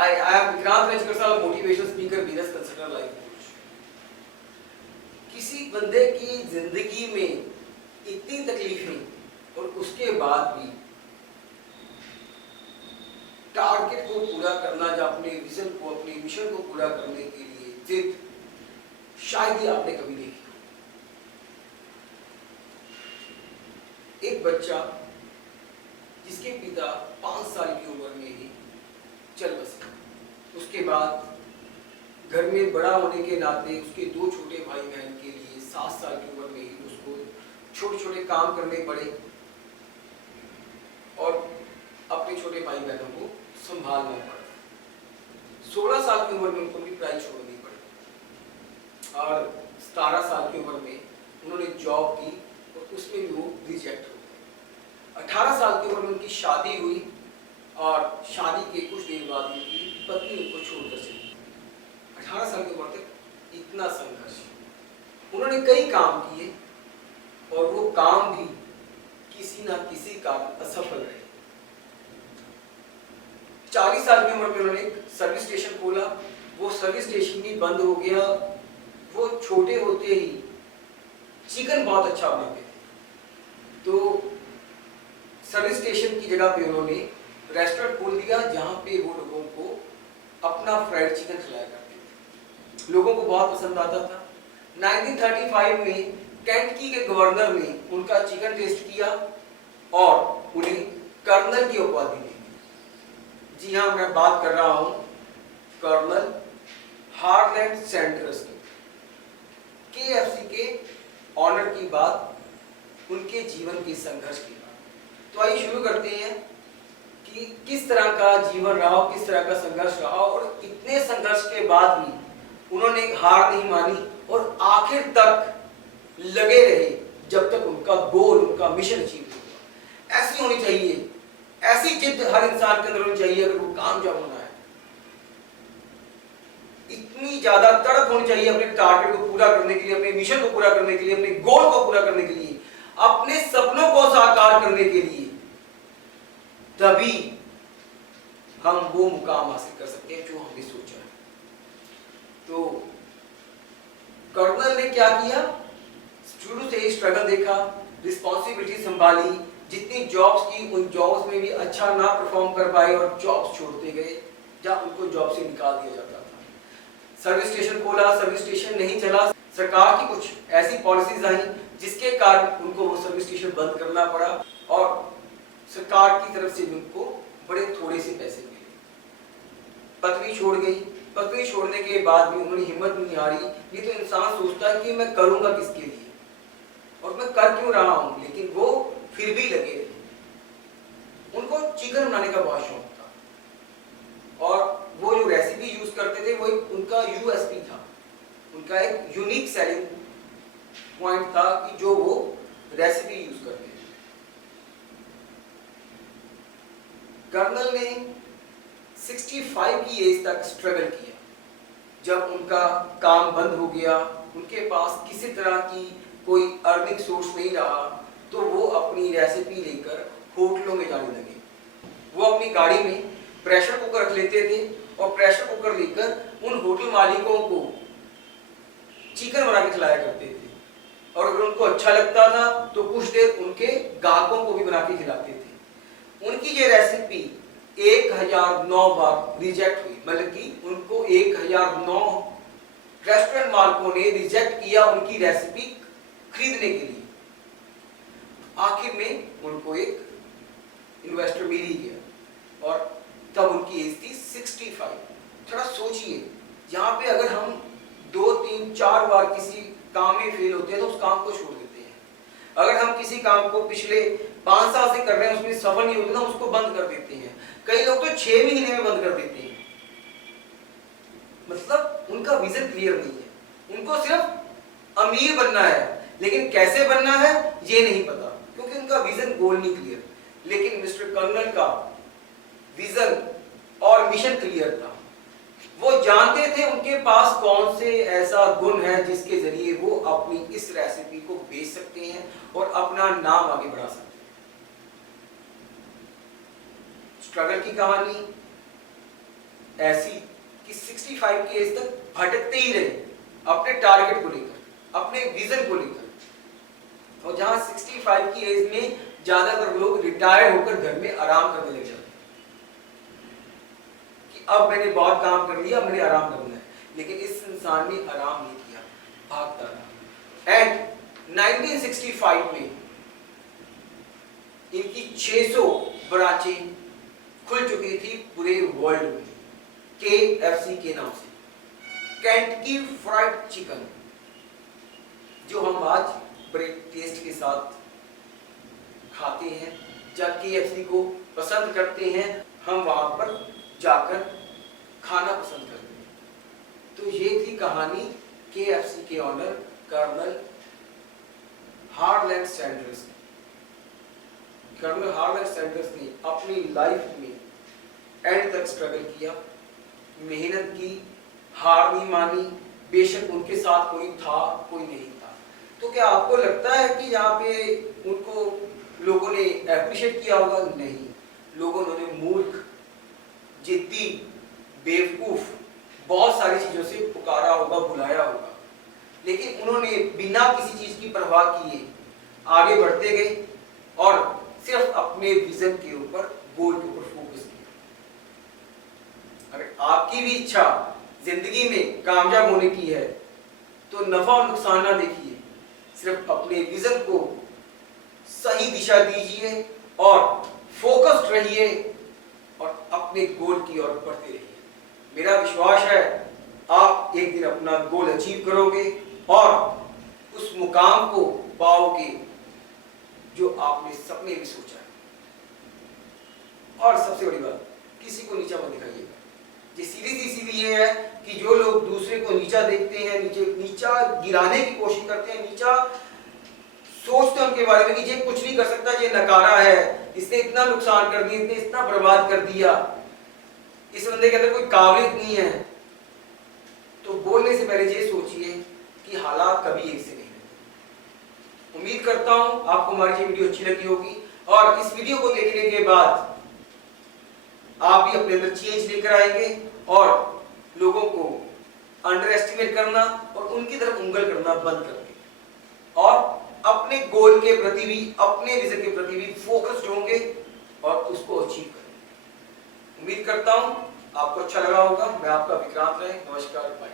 I am Vikrant Rajkarsal, motivational speaker, business consultant, life coach. किसी बंदे की जिंदगी में इतनी तकलीफें और उसके बाद भी टारगेट को पूरा करना, या अपने विजन को, अपने मिशन को पूरा करने के लिए जिद, शायद ही आपने कभी देखी हो। एक बच्चा जिसके पिता 5 साल की उम्र में ही चल बसे, उसके बाद घर में बड़ा होने के नाते उसके 2 छोटे भाई बहन के लिए 7 साल की उम्र में ही उसको छोटे छोटे काम करने पड़े और अपने छोटे भाई बहनों को संभालना पड़ा। 16 साल की उम्र में उनको भी पढ़ाई छोड़नी पड़ी और 17 साल की उम्र में उन्होंने जॉब की और उसमें भी वो रिजेक्ट हो गए। 18 साल की उम्र में उनकी शादी हुई और शादी के कुछ देर बाद उनकी पत्नी उनको छोड़कर चली। 18 साल की उम्र तक इतना संघर्ष, उन्होंने कई काम किए और वो काम भी किसी ना किसी कारण असफल रहे। 40 साल की उम्र में उन्होंने एक सर्विस स्टेशन खोला, वो सर्विस स्टेशन भी बंद हो गया। वो छोटे होते ही चिकन बहुत अच्छा बनाते थे, तो सर्विस स्टेशन की जगह पे उन्होंने रेस्टोरेंट खोल दिया जहां पे वो लोगों को अपना फ्राइड चिकन खिलाया करते थे। लोगों को बहुत पसंद आता था। 1935 में केंटकी के गवर्नर ने उनका चिकन टेस्ट किया और उन्हें कर्नल की उपाधि दी। जी हाँ, मैं बात कर रहा हूं कर्नल हार्लैंड सैंडर्स की। KFC के ऑनर की बात, उनके जीवन के संघर्ष की बात। तो आइए शुरू करते हैं कि किस तरह का जीवन रहा, किस तरह का संघर्ष रहा और इतने संघर्ष के बाद भी उन्होंने हार नहीं मानी और आखिर तक लगे रहे जब तक उनका गोल, उनका मिशन अचीव नहीं हुआ। ऐसी होनी चाहिए, ऐसी जिद्द हर इंसान के अंदर होनी चाहिए अगर वो कामयाब होना है। इतनी ज्यादा तड़प होनी चाहिए अपने टारगेट को पूरा करने के लिए, अपने मिशन को पूरा करने के लिए, अपने गोल को पूरा करने के लिए, अपने सपनों को साकार करने के लिए, तभी हम वो मुकाम हासिल कर सकते हैं जो हमने सोचा है। तो कर्नल ने क्या किया, शुरू से ही स्ट्रगल देखा, रिस्पॉन्सिबिलिटी संभाली, जितनी जॉब्स की उन जॉब्स में भी अच्छा ना परफॉर्म कर पाए और जॉब्स छोड़ते गए या उनको जॉब से निकाल दिया जाता था। सर्विस स्टेशन खोला, सर्विस स्टेशन नहीं चला, सरकार की कुछ ऐसी पॉलिसीज आई जिसके कारण उनको वो सर्विस स्टेशन बंद करना पड़ा और सरकार की तरफ से उनको बड़े थोड़े से पैसे मिले। पदवी छोड़ गई। पदवी छोड़ने के बाद भी उन्होंने हिम्मत नहीं हारी। नहीं तो इंसान सोचता है कि मैं करूंगा किसके लिए और मैं कर क्यों रहा हूं, लेकिन वो फिर भी लगे रहे। उनको चिकन बनाने का बहुत शौक था और वो जो रेसिपी यूज करते थे वो उनका USP था, उनका एक यूनिक सेलिंग पॉइंट था कि जो वो रेसिपी यूज करते थे। कर्नल ने 65 की एज तक स्ट्रगल किया। जब उनका काम बंद हो गया, उनके पास किसी तरह की कोई अर्निंग सोर्स नहीं रहा, तो वो अपनी रेसिपी लेकर होटलों में जाने लगे। वो अपनी गाड़ी में प्रेशर कुकर रख लेते थे और प्रेशर कुकर लेकर उन होटल मालिकों को चिकन बना के खिलाया करते थे और अगर उनको अच्छा लगता था तो कुछ देर उनके ग्राहकों को भी बना के खिलाते थे। उनकी ये रेसिपी 1009 बार रिजेक्ट हुई, मतलब कि उनको 1009 रेस्टोरेंट मालिकों ने रिजेक्ट किया उनकी रेसिपी खरीदने के लिए। आखिर में उनको एक इन्वेस्टर मिल ही गया और तब उनकी एज थी 65। थोड़ा सोचिए, यहाँ पे अगर हम 2, 3, 4 बार किसी काम में फेल होते हैं तो उस काम को छोड़ देते हैं। अगर हम किसी काम को पिछले 5 साल से कर रहे हैं, उसमें सफल नहीं होते ना, उसको बंद कर देते हैं। कई लोग तो 6 महीने में बंद कर देते हैं। मतलब उनका विजन क्लियर नहीं है, उनको सिर्फ अमीर बनना है, लेकिन कैसे बनना है ये नहीं पता क्योंकि उनका विजन गोल नहीं क्लियर। लेकिन मिस्टर कर्नल का विजन और मिशन क्लियर था। वो जानते थे उनके पास कौन से ऐसा गुण है जिसके जरिए वो अपनी इस रेसिपी को बेच सकते हैं और अपना नाम आगे बढ़ा सकते हैं। स्ट्रगल की कहानी ऐसी कि 65 की एज तक भटकते ही रहे अपने टारगेट को लेकर, अपने विजन को लेकर। और जहां 65 की एज में ज्यादातर लोग रिटायर होकर घर में आराम करने लग जाते हैं कि अब मैंने बहुत काम कर लिया, मैंने आराम करना है। लेकिन इस इंसान ने आराम नहीं किया, भागता रहा। एंड 1965 में इनकी 600 ब्रांचें खुल चुकी थी पूरे वर्ल्ड में, KFC के नाम से, केंटकी फ्राइड चिकन, जो हम आज बड़े टेस्ट के साथ खाते हैं। जब KFC को पसंद करते हैं, हम वहां पर जाकर खाना पसंद करते हैं। तो ये थी कहानी KFC के owner Colonel Harland Sanders. Colonel Harland Sanders ने अपनी लाइफ में एंड तक स्ट्रगल किया, मेहनत की, हार नहीं मानी, बेशक उनके साथ कोई था कोई नहीं था। तो क्या आपको लगता है कि यहाँ पे उनको लोगों ने एप्रिशिएट किया होगा? नहीं, लोगों ने उन्हें मूर्ख, जिद्दी, बेवकूफ, बहुत सारी चीजों से पुकारा होगा, बुलाया होगा। लेकिन उन्होंने बिना किसी चीज की परवाह किए आगे बढ़ते गए और सिर्फ अपने विजन के ऊपर, गोल के ऊपर फोकस किया। अगर आपकी भी इच्छा जिंदगी में कामयाब होने की है तो नफा और नुकसान ना देखिए, सिर्फ अपने विजन को सही दिशा दीजिए और फोकस्ड रहिए और अपने गोल की ओर बढ़ते रहिए। मेरा विश्वास है आप एक दिन अपना गोल अचीव करोगे और उस मुकाम को पाओगे जो आपने सपने में सोचा है। और सबसे बड़ी बात, किसी को नीचा मत दिखाइएगा। ये सीरीज इसीलिए है कि जो लोग दूसरे को नीचा देखते हैं, नीचा गिराने की कोशिश करते हैं, नीचा सोचते हैं उनके बारे में कि ये कुछ नहीं कर सकता, ये नकारा है, इसने इतना नुकसान कर दिया, इसने इतना बर्बाद कर दिया, इस बंदे के अंदर कोई काबिलियत नहीं है, तो बोलने से पहले ये सोचिए कि हालात कभी एक से नहीं रहते। उम्मीद करता हूं आपको हमारी ये वीडियो अच्छी लगी होगी और इस वीडियो को देखने के बाद आप भी अपने अंदर चेंज लेकर आएंगे और लोगों को अंडर एस्टिमेट करना और उनकी तरफ उंगल करना बंद कर देंगे और अपने गोल के प्रति भी, अपने विजन के प्रति भी फोकस्ड होंगे और उसको अचीव करेंगे। उम्मीद करता हूं आपको अच्छा लगा होगा। मैं आपका विक्रांत रहे। नमस्कार, बाय।